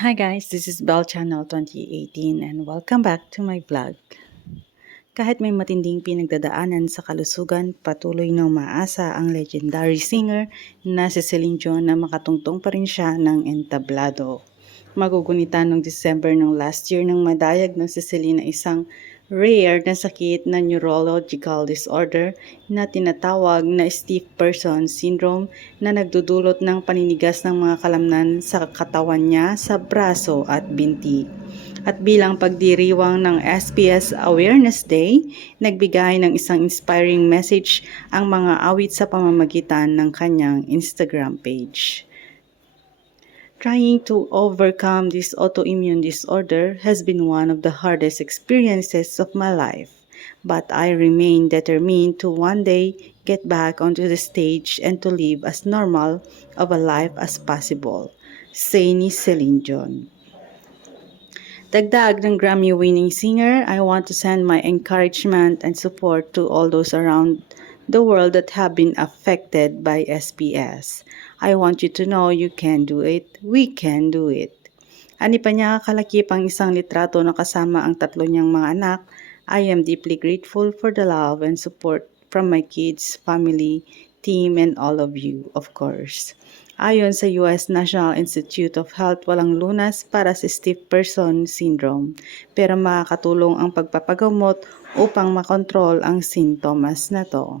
Hi guys, this is Bell Channel 2018 and welcome back to my vlog. Kahit may matinding pinagdadaanan sa kalusugan, patuloy na umaasa ang legendary singer na si Celine Dion na makatungtong pa rin siya ng entablado. Magugunita noong December ng last year nang madiagnose si Celine na isang rare na sakit na neurological disorder na tinatawag na stiff person syndrome na nagdudulot ng paninigas ng mga kalamnan sa katawan niya sa braso at binti. At bilang pagdiriwang ng SPS Awareness Day, nagbigay ng isang inspiring message ang mga awit sa pamamagitan ng kanyang Instagram page. Trying to overcome this autoimmune disorder has been one of the hardest experiences of my life, but I remain determined to one day get back onto the stage and to live as normal of a life as possible. Say ni Celine Dion. Dagdag ng Grammy-winning singer, I want to send my encouragement and support to all those around the world that have been affected by SPS. I want you to know you can do it. We can do it. Ani pa niya kalakipang isang litrato na kasama ang tatlo niyang mga anak. I am deeply grateful for the love and support from my kids, family, team, and all of you, of course. Ayon sa US National Institute of Health, walang lunas para sa stiff person syndrome, pero makakatulong ang pagpapagamot upang makontrol ang sintomas na to.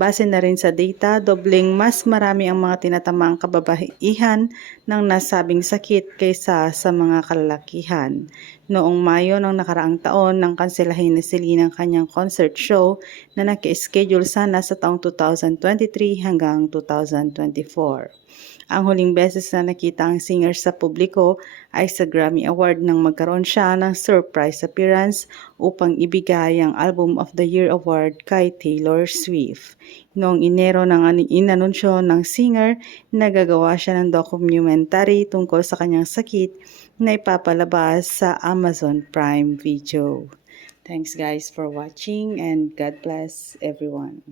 Base na rin sa data, dobling mas marami ang mga tinatamaang kababaihan ng nasabing sakit kaysa sa mga kalalakihan. Noong Mayo ng nakaraang taon, nang kanselahin na sili ng kanyang concert show na naki-schedule sana sa taong 2023 hanggang 2024. Ang huling beses na nakita ang singer sa publiko ay sa Grammy Award nang magkaroon siya ng surprise appearance upang ibigay ang Album of the Year Award kay Taylor Swift. Noong Enero nang inanunsyo ng singer na gagawa siya ng documentary tungkol sa kanyang sakit na ipapalabas sa Amazon Prime Video. Thanks guys for watching and God bless everyone.